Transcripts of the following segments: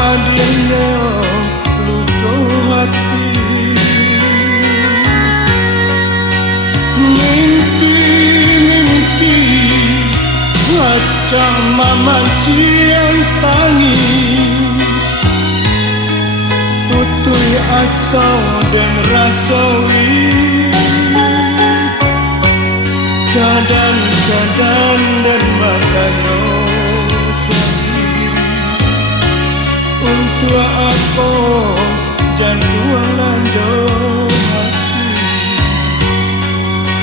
padanya luka hati. Mimpi-mimpi macam mamancian tangi, putui asa dan rasawi. Kadang-kadang dan makanya untuk apa jantung lanjut hati.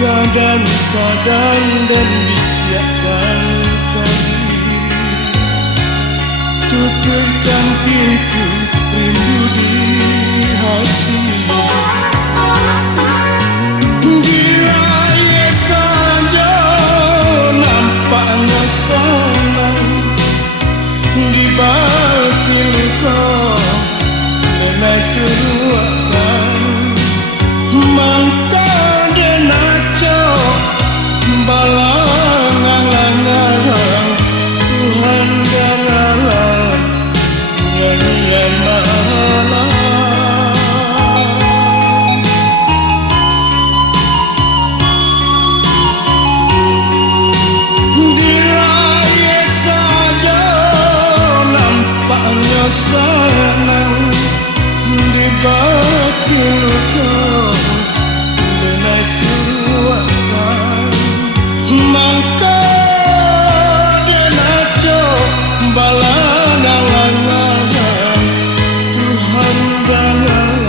Kadang-kadang dan disiapkan kali, tutupkan pintu rindu di hati. Diraya saja nampaknya senang, di batin kau nenek seruakan. Maka dia nacok balang-alang Tuhan dalam nyanyian malam. Diraya saja nampaknya senang, di batin luka denai suruhkan. Maka dia nacok balang-alang Tuhan dalam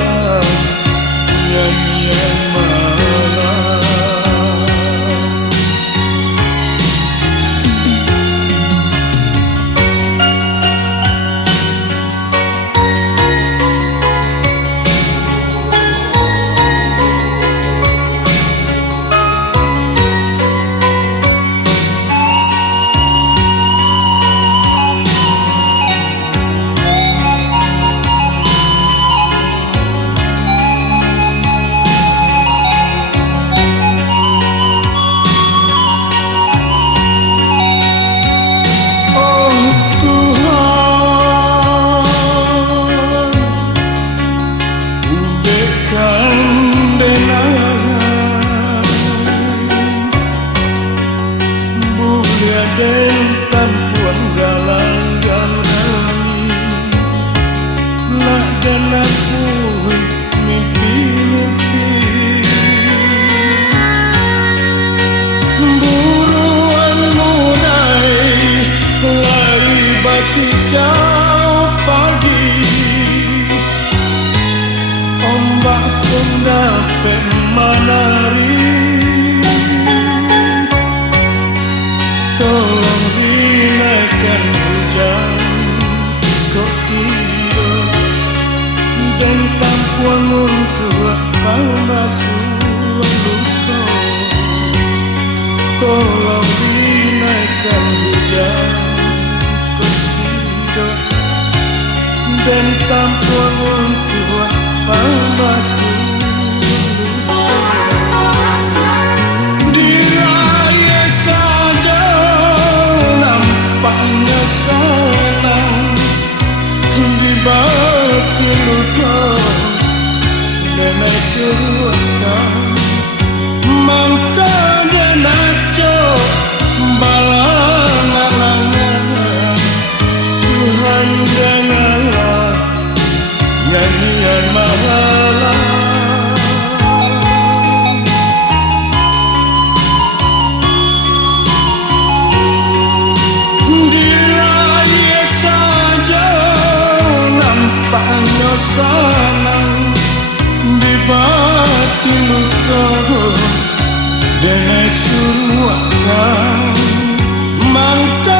nyanyian malam. Dan tampuan galang-galang nak dan aku mimpi-mimpi. Buruan mulai lari bati kau pagi, ombak pun dapat menari. Tolong rinaikan hujan kau tidur, dan tampuan untuk basuh luka. Tolong rinaikan hujan kau tidur, dan tampuan untuk basuh luka. Diraya saja nampaknya senang, di batin luka nenek seruakan. Maka dia nacok balang-alang Tuhan dengarlah nyanyian malam. Diraya saja nampaknya senang, di batin luka dengan suruhkan. Maka